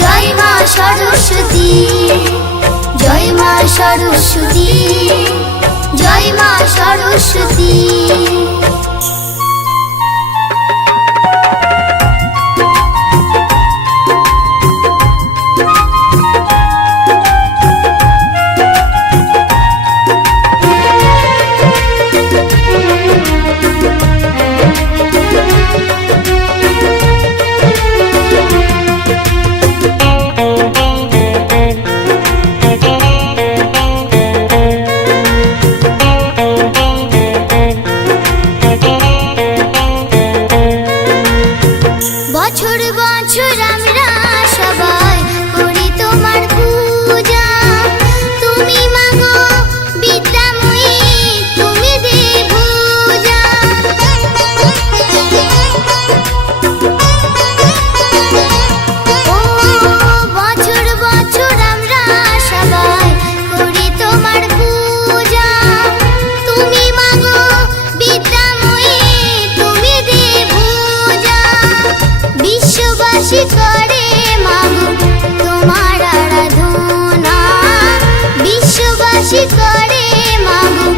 জয় মা সরস্বতী, জয় মা সরস্বতী, জয় মা সরস্বতী। বছর বছর আমরা সবাই করি তোমার পূজা, তুমি মাগো বিদ্যাময়ী, তুমি দেবপূজা। ও বছর বছর আমরা সবাই করি তোমার পূজা, তুমি মাগো বিদ্যাময়ী, তুমি দেবপূজা। বিশ্ববাসী করে মাগো তোমার আরাধনা, বিশ্ববাসী করে মাগো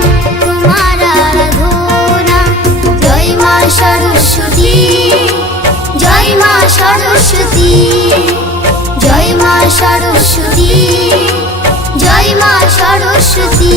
তোমার আরাধনা। জয় মা সরস্বতী, জয় মা সরস্বতী, জয় মা সরস্বতী, জয় মা সরস্বতী।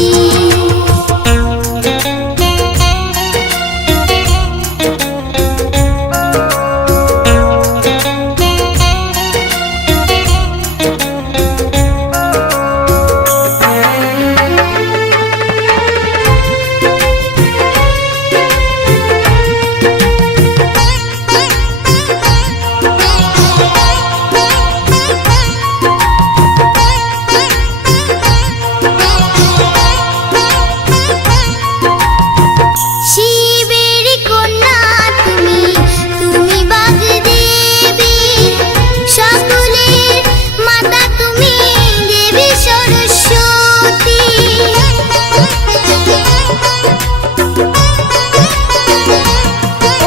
শিবের কন্যা তুমি, তুমি বাগদেবী, সকলের মাতা তুমি দেবী সরস্বতী।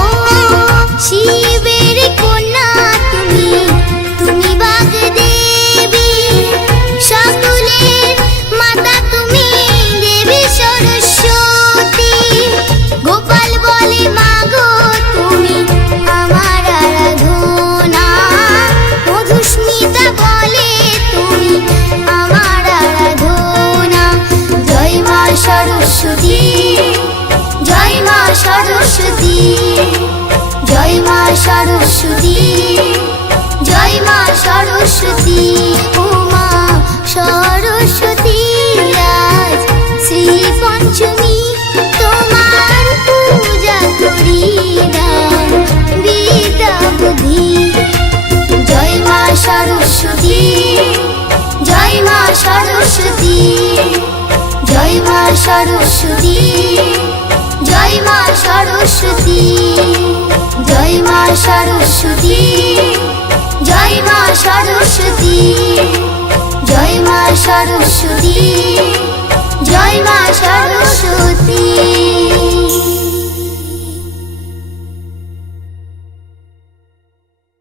ও শিবের কন্যা তুমি, তুমি বাগদেবী, সকলের মাতা তুমি দেবী সরস্বতী। গোপাল বলে মাগো তুমি আমার আরাধনা, মধুস্মিতা বলে তুমি আমার আরাধনা। জয় মা সরস্বতী, জয় মা সরস্বতী, জয় মা সরস্বতী, জয় মা সরস্বতী। উমা সরস্বতী আজ শ্রী পঞ্চমী, তোমার পূজা করি দান বিদ্যা বুদ্ধি। জয় মা সরস্বতী, জয় মা সরস্বতী, জয় মা সরস্বতী, জয় মা সরস্বতী, জয় মা সরস্বতী, জয় মা সরস্বতী, জয় মা সরস্বতী, জয় মা সরস্বতী।